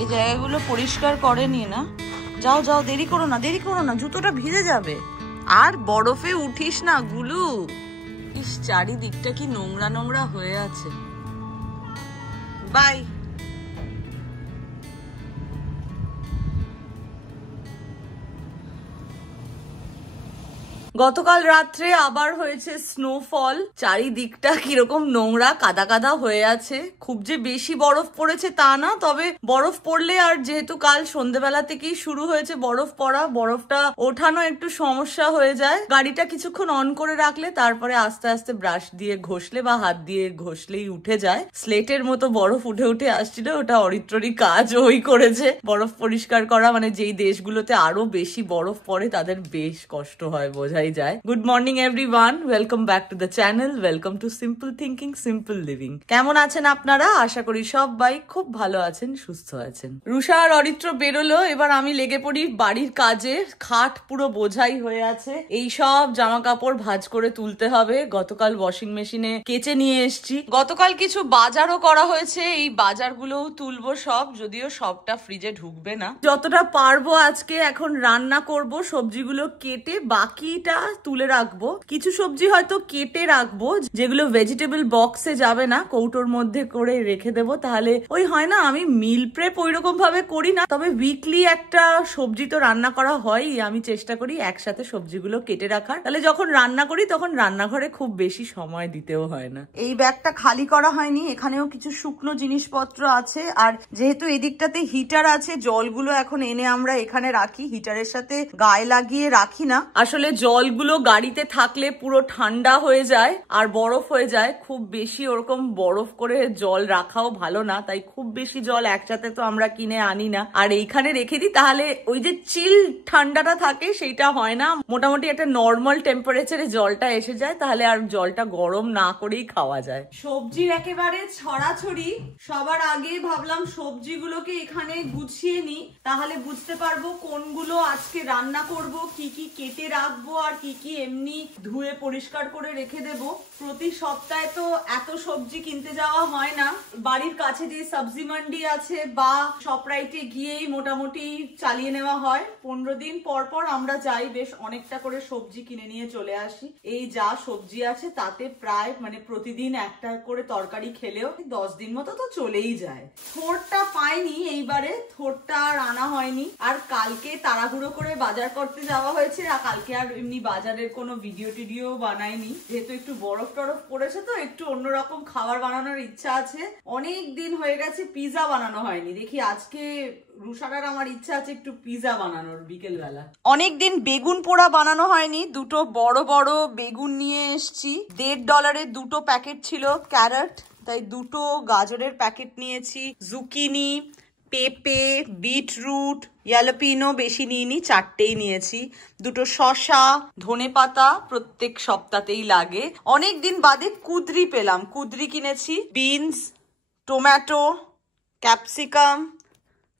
এই জায়গাগুলো পরিষ্কার করেনি না। যাও যাও, দেরি করো না, দেরি করো না, জুতোটা ভিজে যাবে। আর বরফে উঠিস না গুলু। ইস, চারিদিকটা কি নোংরা নোংরা হয়ে আছে। বাই। গতকাল রাত্রে আবার হয়েছে স্নোফল। চারিদিকটা কিরকম নোংরা, কাদা কাদা হয়ে আছে। খুব যে বেশি বরফ পড়েছে তা না, তবে বরফ পড়লে, আর যেহেতু কাল সন্ধ্যেবেলা থেকেই শুরু হয়েছে বরফ পড়া, বরফটা ওঠানো একটু সমস্যা হয়ে যায়। গাড়িটা কিছুক্ষণ অন করে রাখলে তারপরে আস্তে আস্তে ব্রাশ দিয়ে ঘষলে বা হাত দিয়ে ঘষলেই উঠে যায়। স্লেটের মতো বরফ উঠে উঠে আসছিল, ওটা অরিত্ররই কাজ, ওই করেছে বরফ পরিষ্কার করা। মানে যেই দেশগুলোতে আরো বেশি বরফ পড়ে তাদের বেশ কষ্ট হয়, বোঝাই যায়। Good morning everyone, welcome back to the channel, welcome to simple thinking simple living. কেমন আছেন আপনারা? আশা করি সবাই খুব ভালো আছেন, সুস্থ আছেন। রুষা আর অরিত্র বেরোলো, এবার আমি লেগে পড়ি বাড়ির কাজে। খাট পুরো বোঝাই হয়ে আছে, এই সব জামা কাপড় ভাঁজ করে তুলতে হবে। গতকাল ওয়াশিং মেশিনে কেচে নিয়ে এসছি। গতকাল কিছু বাজারও করা হয়েছে, এই বাজারগুলোও তুলবো সব, যদিও সবটা ফ্রিজে ঢুকবে না। যতটা পারবো আজকে এখন রান্না করব। সবজিগুলো কেটে বাকিটা তুলে রাখবো। কিছু সবজি হয়তো কেটে রাখবো, যেগুলো ভেজিটেবল বক্সে যাবে না, কৌটোর মধ্যে করে রেখে দেবো। তাহলে ওই হয় না, আমি মিল প্রেপ ওইরকম ভাবে করি না, তবে উইকলি একটা সবজি তো রান্না করা হয়। আমি চেষ্টা করি একসাথে সবজিগুলো কেটে রাখার, তাহলে যখন রান্না করি তখন রান্নাঘরে খুব বেশি সময় দিতেও হয় না। এই ব্যাগটা খালি করা হয়নি, এখানেও কিছু শুকনো জিনিসপত্র আছে। আর যেহেতু এদিকটাতে হিটার আছে, জলগুলো এখন এনে আমরা এখানে রাখি, হিটারের সাথে গায়ে লাগিয়ে রাখি না। আসলে জলগুলো গাড়িতে থাকলে পুরো ঠান্ডা হয়ে যায় আর বরফ হয়ে যায়। খুব বেশি ওরকম বরফ করে জল রাখাও ভালো না, তাই খুব বেশি জল একসাথে তো আমরা কিনে আনি না, আর এইখানে রেখে দিই। তাহলে ওই যে চিল ঠান্ডাটা থাকে সেইটা হয় না, মোটামুটি একটা নর্মাল টেম্পারেচারে জলটা এসে যায়, তাহলে আর জলটা গরম না করেই খাওয়া যায়। সবজির একেবারে ছড়াছড়ি। সবার আগে ভাবলাম সবজিগুলোকে এখানে গুছিয়ে নি, তাহলে বুঝতে পারবো কোনগুলো আজকে রান্না করব, কি কি কেটে রাখবো আর কি কি এমনি ধুয়ে পরিষ্কার করে রেখে দেব। প্রতি সপ্তাহে তো এত সবজি কিনতে যাওয়া হয় না। বাড়ির কাছে যে সবজি মান্ডি আছে বা শপরাইটে গিয়েই মোটামুটি চালিয়ে নেওয়া হয়। 15 দিন পর পর আমরা যাই, বেশ অনেকটা করে সবজি কিনে নিয়ে চলে আসি। এই যা সবজি আছে তাতে প্রায় মানে প্রতিদিন একটা করে তরকারি খেলেও 10 দিন মতো তো চলেই যায়। থোরটা পাইনি এইবারে, থোরটা আর আনা হয়নি। আর কালকে তাড়াহুড়ো করে বাজার করতে যাওয়া হয়েছে, আর কালকে আর এমনি বাজারের কোনো ভিডিও টিডিও বানাইনি, যেহেতু একটু বরফ টরফ পড়েছে তো একটু অন্যরকম খাবার বানানোর ইচ্ছা আছে। অনেক দিন হয়ে গেছে পিজা বানানো হয়নি, দেখি আজকে রুষারার আমার ইচ্ছা আছে একটু পিজা বানানোর বিকেল বেলা। অনেকদিন বেগুন পোড়া বানানো হয়নি, দুটো বড় বড় বেগুন নিয়ে এসছি। $1.5 দুটো প্যাকেট ছিল ক্যারট, তাই দুটো গাজরের প্যাকেট নিয়েছি। জুকিনি, পেঁপে, বিটরুট, ইয়ালোপিনো বেশি নিইনি, 4টেই নিয়েছি। দুটো শসা, ধনেপাতা প্রত্যেক সপ্তাহতেই লাগে। অনেকদিন বাদে কুদরি পেলাম, কুদরি কিনেছি। বিনস, টমেটো, ক্যাপসিকাম,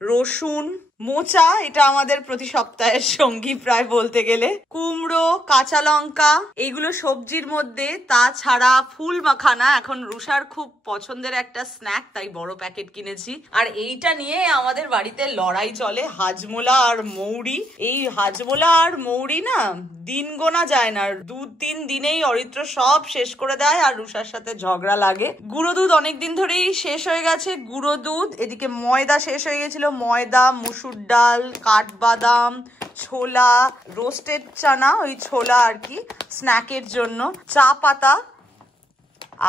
রসুন, মোচা, এটা আমাদের প্রতি সপ্তাহের সঙ্গী প্রায় বলতে গেলে। কুমড়ো, কাঁচা লঙ্কা, এইগুলো সবজির মধ্যে। তাছাড়া ফুল মাখানা এখন রুষার খুব পছন্দের একটা স্ন্যাক, তাই বড় প্যাকেট কিনেছি। আর এইটা নিয়ে আমাদের বাড়িতে লড়াই চলে, হাজমোলা আর মৌরি। এই হাজমোলা আর মৌরি না দিন গোনা যায় না, 2-3 দিনেই অরিত্র সব শেষ করে দেয় আর রুষার সাথে ঝগড়া লাগে। গুঁড়ো দুধ অনেকদিন ধরেই শেষ হয়ে গেছে, গুঁড়ো দুধ। এদিকে ময়দা শেষ হয়ে গেছিল, ময়দা, মুসুর ডাল, কাঠবাদাম, ছোলা, রোস্টেড চানা, ওই ছোলা আর কি স্ন্যাকের জন্য, চা পাতা,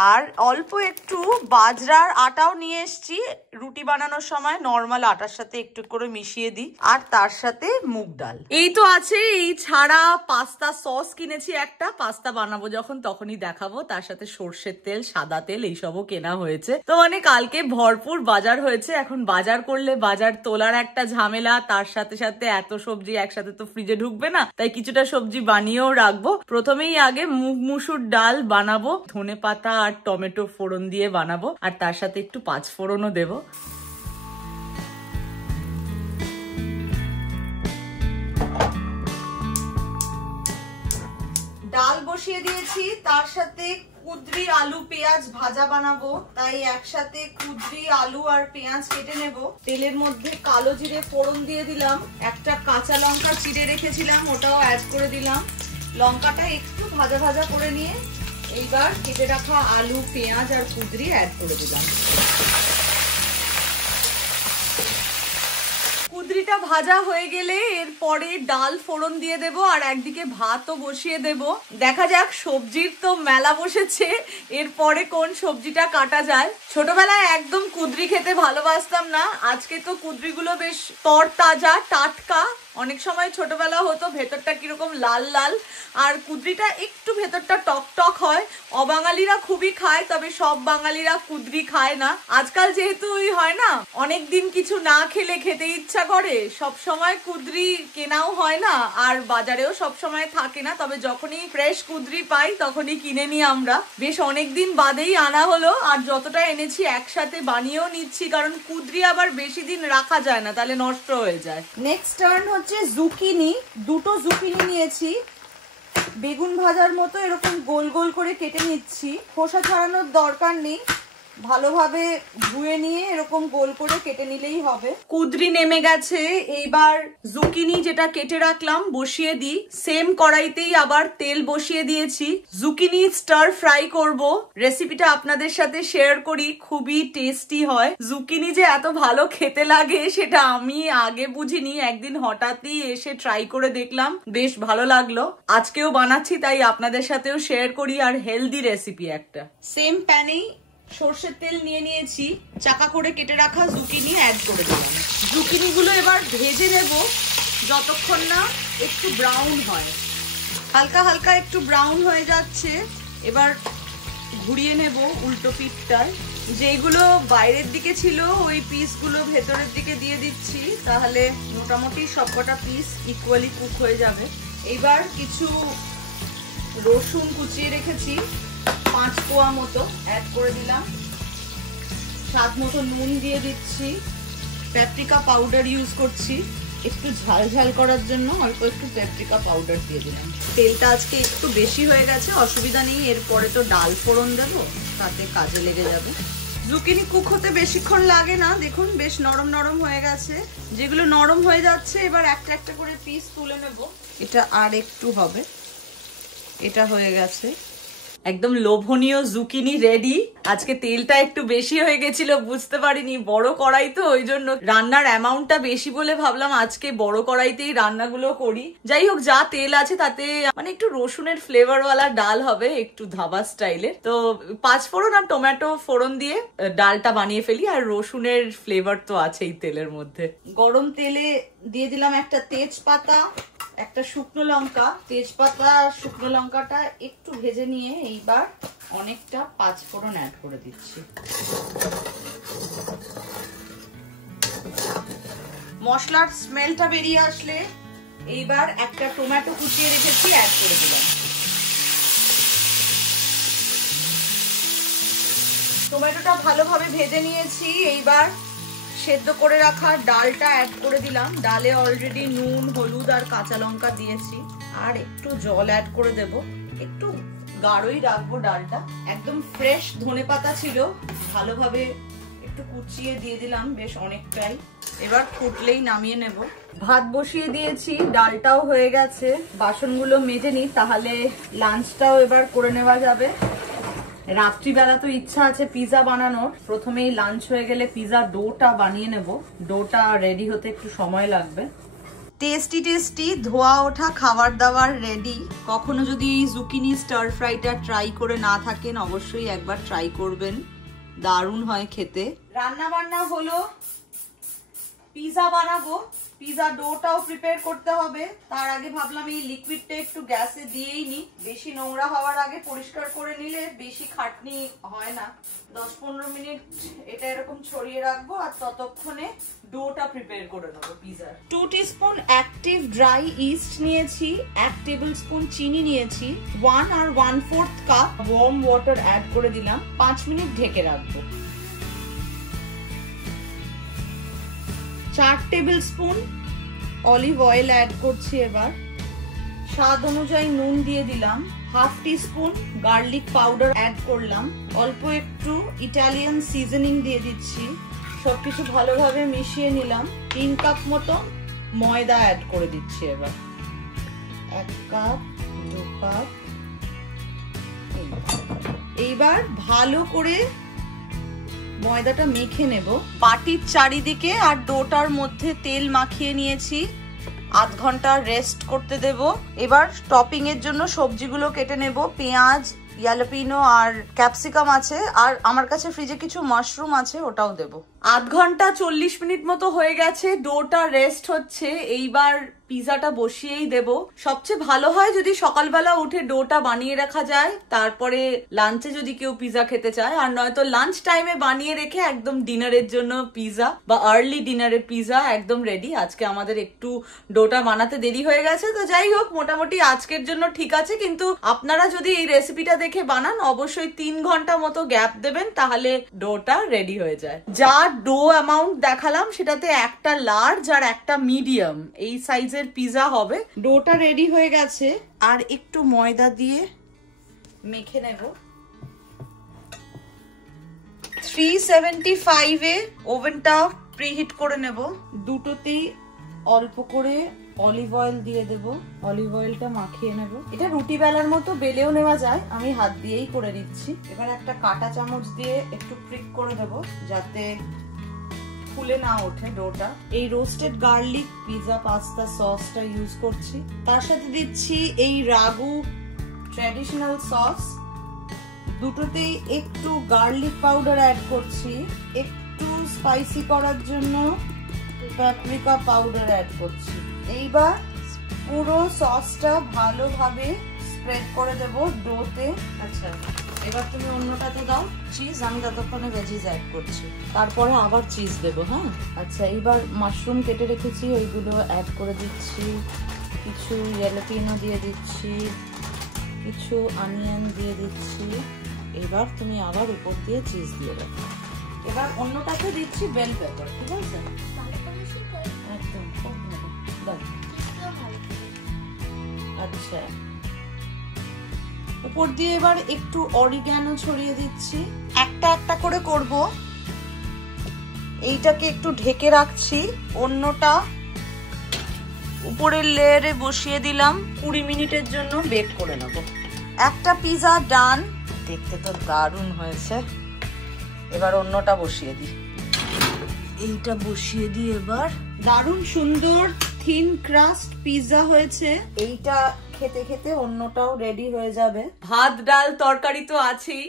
আর অল্প একটু বাজরার আটাও নিয়ে এসছি। রুটি বানানোর সময় নর্মাল আটার সাথে একটু করে মিশিয়ে দিই, আর তার সাথে মুগ ডাল। এই তো আছে। এই ছাড়া পাস্তা সস কিনেছি একটা, পাস্তা বানাবো যখন তখনই দেখাবো। তার সাথে সর্ষের তেল, সাদা তেল, এইসবও কেনা হয়েছে। তো মানে কালকে ভরপুর বাজার হয়েছে। এখন বাজার করলে বাজার তোলার একটা ঝামেলা, তার সাথে সাথে এত সবজি একসাথে তো ফ্রিজে ঢুকবে না, তাই কিছুটা সবজি বানিয়েও রাখবো। প্রথমেই আগে মুগ মুসুর ডাল বানাবো, ধনেপাতা আর টমেটো ফোড়ন দিয়ে বানাবো, আর তার সাথে একটু 5 ফোড়নও দেবো। ডাল বসিয়ে বসিয়ে দিয়েছি, তার সাথে কুদরি আলু পেঁয়াজ ভাজা বানাবো, তাই একসাথে কুদরি আলু আর পেঁয়াজ কেটে নেব। তেলের মধ্যে কালো জিরে ফোড়ন দিয়ে দিলাম, একটা কাঁচা লঙ্কা চিড়ে রেখেছিলাম ওটাও অ্যাড করে দিলাম। লঙ্কাটা একটু ভাজা ভাজা করে নিয়ে এইবার কেটে রাখা আলু পেঁয়াজ আর কুদরি অ্যাড করে দিলাম। কুদরিটা ভাজা হয়ে গেলে এরপরে ডাল ফোড়ন দিয়ে দেব আর একদিকে ভাতও বসিয়ে দেব। দেখা যাক, সবজির তো মেলা বসেছে, এরপরে কোন সবজিটা কাটা যায়। ছোটবেলায় একদম কুদরি খেতে ভালোবাসতাম না, আজকে তো কুদরিগুলো বেশ তরতাজা টাটকা। অনেক সময় ছোটবেলা হতো ভেতরটা কিরকম লাল লাল, আর কুদরিটা একটু ভেতরটা টক টক হয়। অবাঙালিরা খুবই খায়, তবে সব বাঙালিরা কুদরি খায় না। আজকাল যেহেতু হয় না, অনেক দিন কিছু না খেলে খেতে ইচ্ছা করে, সব সময় কুদরি কেনাও হয় না আর বাজারেও সব সময় থাকে না। তবে যখনই ফ্রেশ কুদরি পাই তখনই কিনে নিই আমরা। বেশ অনেকদিন বাদেই আনা হলো, আর যতটা এনেছি একসাথে বানিয়েও নিচ্ছি, কারণ কুদরি আবার বেশি দিন রাখা যায় না, তাহলে নষ্ট হয়ে যায়। নেক্সট টার্ন হচ্ছে জুকিনি। দুটো জুকিনি নিয়েছি, বেগুন ভাজার মতো এরকম গোল গোল করে কেটে নিচ্ছি। খোসা ছাড়ানোর দরকার নেই, ভালোভাবে ধুয়ে নিয়ে এরকম গোল করে কেটে নিলেই হবে। কুদরি নেমে গেছে, এইবার জুকিনি যেটা কেটে রাখলাম বসিয়ে দিই। সেম কড়াইতেই আবার তেল বসিয়ে দিয়েছি। জুকিনি স্টার ফ্রাই করব, রেসিপিটা আপনাদের সাথে শেয়ার করি, খুবই টেস্টি হয়। জুকিনি যে এত ভালো খেতে লাগে সেটা আমি আগে বুঝিনি, একদিন হঠাৎই এসে ট্রাই করে দেখলাম, বেশ ভালো লাগলো। আজকেও বানাচ্ছি, তাই আপনাদের সাথেও শেয়ার করি, আর হেলদি রেসিপি একটা। সেম প্যানেই সর্ষের তেল নিয়ে নিয়েছি, চাকা করে কেটে রাখা জুকিনি অ্যাড করে দিলাম। জুকিনি গুলো এবার ভেজে নেব যতক্ষণ না একটু ব্রাউন হয়। হালকা হালকা একটু ব্রাউন হয়ে যাচ্ছে, এবার ঘুরিয়ে নেব উল্টো পিঠটায়। যেগুলো বাইরের দিকে ছিল ওই পিসগুলো ভেতরের দিকে দিয়ে দিচ্ছি, তাহলে মোটামুটি সবকটা পিস ইকুয়ালি কুক হয়ে যাবে। এবার কিছু রসুন কুচিয়ে রেখেছি 5 কোয়া মতো অ্যাড করে দিলাম। স্বাদ মতো নুন দিয়ে দিচ্ছি, প্যাপ্রিকা পাউডার ইউজ করছি, একটু ঝাল ঝাল করার জন্য অল্প একটু প্যাপ্রিকা পাউডার দিয়ে দিলাম। তেলটা আজকে একটু বেশি হয়ে গেছে, অসুবিধা নেই, এরপরে তো ডাল ফোড়ন দেবো, তাতে কাজে লেগে যাবে। জুকিনি কুক হতে বেশিক্ষণ লাগে না, দেখুন বেশ নরম নরম হয়ে গেছে। যেগুলো নরম হয়ে যাচ্ছে এবার একটা একটা করে পিস তুলে নেব। এটা আর একটু হবে, এটা হয়ে গেছে। একদম লোভনীয় জুকিনি রেডি। আজকে তেলটা একটু বেশি হয়ে গেছিল, বুঝতে পারিনি, বড় কড়াই তো ওই জন্য রান্নার অ্যামাউন্টটা বেশি বলে ভাবলাম আজকে বড় কড়াইতেই রান্নাগুলো করি। যাই হোক, যা তেল আছে তাতে মানে একটু রসুনের ফ্লেভারওয়ালা ডাল হবে, একটু ধাবা স্টাইলের। তো 5 ফোড়ন আর টমেটো ফোড়ন দিয়ে ডালটা বানিয়ে ফেলি, আর রসুনের ফ্লেভার তো আছেই তেলের মধ্যে। গরম তেলে দিয়ে দিলাম একটা তেজপাতা, একটা শুকনো লঙ্কা। তেজপাতা শুকনো লঙ্কাটা একটু ভেজে নিয়ে এইবার অনেকটা 5 ফোড়ন অ্যাড করে দিচ্ছি। মশলার স্মেলটা বেরিয়ে আসলে এইবার একটা টমেটো কুচিয়ে রেখেছি অ্যাড করে দিলাম। টমেটোটা ভালোভাবে ভেজে নিয়েছি, এইবার সেদ্ধ করে রাখা ডালটা অ্যাড করে দিলাম। ডালে অলরেডি নুন হলুদ আর কাঁচা লঙ্কা দিয়েছি, আর একটু জল অ্যাড করে দেব। একটু গাঢ়ই রাখবো ডালটা। একদম ফ্রেশ ধনেপাতা ছিল, ভালোভাবে একটু কুচিয়ে দিয়ে দিলাম, বেশ অনেকটাই। এবার ফুটলেই নামিয়ে নেব। ভাত বসিয়ে দিয়েছি, ডালটাও হয়ে গেছে, বাসনগুলো মেজে নিই, তাহলে লাঞ্চটাও এবার করে নেওয়া যাবে। রাত্রিবেলা তো ইচ্ছা আছে পিজা বানানোর, প্রথমেই লাঞ্চ হয়ে গেলে পিজা ডোটা বানিয়ে নেব। ডোটা রেডি হতে একটু সময় লাগবে। টেস্টি টেস্টি ধোয়া ওঠা খাবার দাবার রেডি। কখনো যদি এই জুকিনি স্টার ফ্রাইটা ট্রাই করে না থাকেন, অবশ্যই একবার ট্রাই করবেন, দারুণ হয় খেতে। রান্না বান্না হলো, পিজা বানাবো। পিজা ডোটাও প্রিপেয়ার করতে হবে, তার আগে ভাবলাম এই লিকুইডটা একটু গ্যাসে দিয়েই নি, বেশি নোংরা হওয়ার আগে পরিষ্কার করে নিলে বেশি খাটনি হয় না। 10-15 মিনিট এটা এরকম ছড়িয়ে রাখবো, আর ততক্ষণে ডোটা প্রিপেয়ার করে নেবো পিজার। 2 টিস্পুন অ্যাক্টিভ ড্রাই ইস্ট নিয়েছি, 1 টেবিল স্পুন চিনি নিয়েছি, 1 আর 1/4 কাপ ওয়ার্ম ওয়াটার অ্যাড করে দিলাম। 5 মিনিট ঢেকে রাখবো। 4 tablespoon olive oil add করছি। এবার স্বাদ অনুযায়ী নুন দিয়ে দিলাম, half teaspoon garlic powder add করলাম, অল্প একটু ইটালিয়ান সিজনিং দিয়ে দিচ্ছি, সবকিছু ভালোভাবে মিশিয়ে নিলাম। 3 কাপ মতো ময়দা অ্যাড করে দিচ্ছি। এবার 1 কাপ 2 কাপ। এইবার ভালো করে ময়দাটা মেখে নেব। বাটির চারিদিকে আর ডোটার মধ্যে তেল মাখিয়ে নিয়েছি। আধ ঘন্টা রেস্ট করতে দেব। এবার টপিং এর জন্য সবজিগুলো কেটে নেব। পেঁয়াজ, ইয়ালাপিনো আর ক্যাপসিকাম আছে, আর আমার কাছে ফ্রিজে কিছু মাশরুম আছে, ওটাও দেব। আধ ঘন্টা 40 মিনিট মতো হয়ে গেছে, ডোটা রেস্ট হচ্ছে। এইবার পিজাটা বসিয়েই দেব। সবচেয়ে ভালো হয় যদি সকালবেলা উঠে ডোটা বানিয়ে রাখা যায়, তারপরে লাঞ্চে যদি কেউ পিজা খেতে চায়, আর নয়তো লাঞ্চ টাইমে বানিয়ে রেখে একদম ডিনারের জন্য পিজা বা আর্লি ডিনারের পিজা একদম রেডি। আজকে আমাদের একটু ডোটা বানাতে দেরি হয়ে গেছে, তো যাই হোক মোটামুটি আজকের জন্য ঠিক আছে। কিন্তু আপনারা যদি এই রেসিপিটা দেখে বানান, অবশ্যই 3 ঘন্টা মতো গ্যাপ দেবেন, তাহলে ডোটা রেডি হয়ে যায়। যা ডো অ্যামাউন্ট দেখালাম সেটাতে একটা লার্জ আর একটা মিডিয়াম এই সাইজের পিজা হবে। ডোটা রেডি হয়ে গেছে, আর একটু ময়দা দিয়ে মেখে নেব। 375 এ ওভেনটা প্রিহিট করে নেব। দুটোতেই অল্প করে অলিভ অয়েল দিয়ে দেব। অলিভ অয়েলটা মাখিয়ে নেব। এটা রুটি বেলার মতো বেলেও নেওয়া যায়, আমি হাত দিয়েই করে দিচ্ছি। এবার একটা কাঁটা চামচ দিয়ে একটু প্রিক করে দেব যাতে ফুলে না ওঠে ডোটা। এই রোস্টেড গার্লিক পিজা পাস্তা সসটা ইউজ করছি। তার সাথে দিচ্ছি এই রাগু ট্র্যাডিশনাল সস। দুটোতেই একটু গার্লিক পাউডার অ্যাড করছি। একটু স্পাইসি করার জন্য প্যাপরিকা পাউডার অ্যাড করছি। এইবার পুরো সসটা ভালোভাবে স্প্রেড করে দেব ডোতে। আচ্ছা, এবার তুমি অন্যটাতে দাও চিজ, আমি ততক্ষণে ভেজিস অ্যাড করছি, তারপরে আবার চিজ দেবো। হ্যাঁ, আচ্ছা, এইবার মাশরুম কেটে রেখেছি, ওইগুলো অ্যাড করে দিচ্ছি। কিছু ইয়ালাপিনো দিয়ে দিচ্ছি, কিছু অনিয়ন দিয়ে দিচ্ছি। এবার তুমি আবার উপর দিয়ে চিজ দিয়ে দেবো। এবার অন্যটাতে দিচ্ছি বেল পেপার। ঠিক আছে, একদম খুব ভালো দাও। আচ্ছা, উপর দিয়ে এবার একটু অরিগ্যানো ছড়িয়ে দিচ্ছি। একটা একটা করে করব। এইটাকে একটু ঢেকে রাখছি, অন্যটা উপরের লেয়ারে বসিয়ে দিলাম। 20 মিনিটের জন্য বেক করে নেব। একটা পিজা ডান, দেখতে তো দারুণ হয়েছে। এবার অন্যটা বসিয়ে দিই। এইটা বসিয়ে দিই। এবার দারুণ সুন্দর থিন ক্রাস্ট পিজা হয়েছে। এইটা খেতে খেতে অন্যটাও রেডি হয়ে যাবে। ভাত ডাল তরকারি তো আছেই,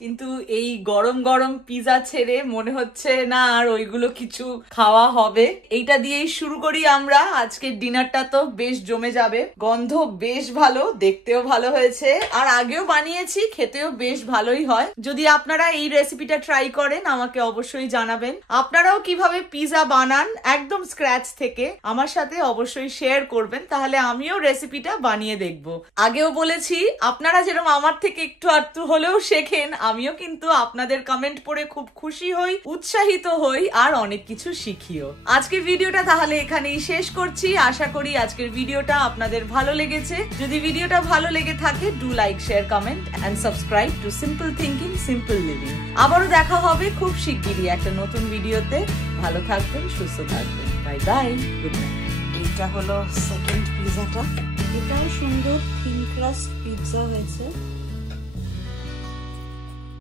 কিন্তু এই গরম গরম পিজা ছেড়ে মনে হচ্ছে না আর ওইগুলো কিছু খাওয়া হবে। এইটা দিয়েই শুরু করি আমরা। আজকের ডিনারটা তো বেশ জমে যাবে। গন্ধ বেশ ভালো, দেখতেও ভালো হয়েছে, আর আগেও বানিয়েছি, খেতেও বেশ ভালোই হয়। যদি আপনারা এই রেসিপিটা ট্রাই করেন আমাকে অবশ্যই জানাবেন। আপনারাও কিভাবে পিজা বানান একদম স্ক্র্যাচ থেকে আমার সাথে অবশ্যই শেয়ার করবেন, তাহলে আমিও রেসিপিটা বানিয়ে দেখব। আগেও বলেছি, আপনারা যেরকম আমার থেকে একটু আধটু হলেও শেখেন, আমিও কিন্তু আপনাদের কমেন্ট পড়ে খুব খুশি হই, উৎসাহিত হই, আর অনেক কিছু শিখিও। আজকের ভিডিওটা তাহলে এখানেই শেষ করছি। আশা করি আজকের ভিডিওটা আপনাদের ভালো লেগেছে। যদি ভিডিওটা ভালো লেগে থাকে, do like, share, comment and subscribe to simple thinking simple living. আবারও দেখা হবে খুব শিগগিরই একটা নতুন ভিডিওতে। ভালো থাকবেন, সুস্থ থাকবেন। Bye bye, good night. এইটা হলো সেকেন্ড পিজাটা। এটাও সুন্দর থিন ক্রাস্ট পিৎজা হয়েছে।